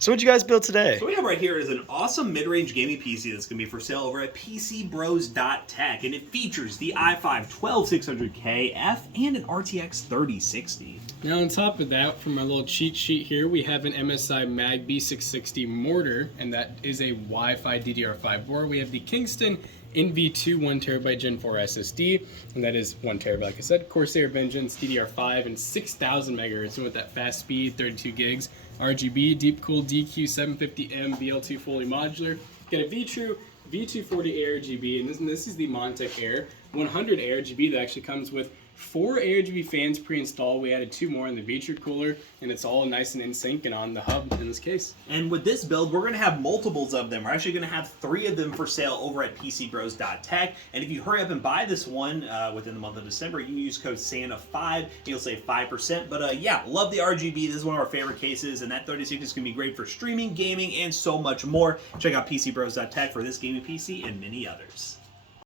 So what'd you guys build today? So what we have right here is an awesome mid-range gaming PC that's going to be for sale over at PCBros.tech, and it features the i5-12600KF and an RTX 3060. Now on top of that, from our little cheat sheet here, we have an MSI Mag B660 mortar, and that is a Wi-Fi DDR5 board. We have the Kingston NV2 1TB Gen 4 SSD, and that is 1TB, like I said. Corsair Vengeance DDR5 and 6000 megahertz, and with that fast speed, 32 gigs. RGB, deep cool DQ750M BL2 fully modular. Got a V-True V240 ARGB, and this is the Montech Air 100 ARGB that actually comes with 4 ARGB fans pre-installed. We added 2 more in the V-True cooler, and it's all nice and in sync and on the hub in this case. And with this build, we're going to have multiples of them. We're actually going to have 3 of them for sale over at PCBros.tech. And if you hurry up and buy this one within the month of December, you can use code SANTA5. You'll save 5%. But yeah, love the RGB. This is one of our favorite cases, and that 36 is going to be great for streaming, gaming, and so much more. Check out PCBros.tech for this gaming PC and many others.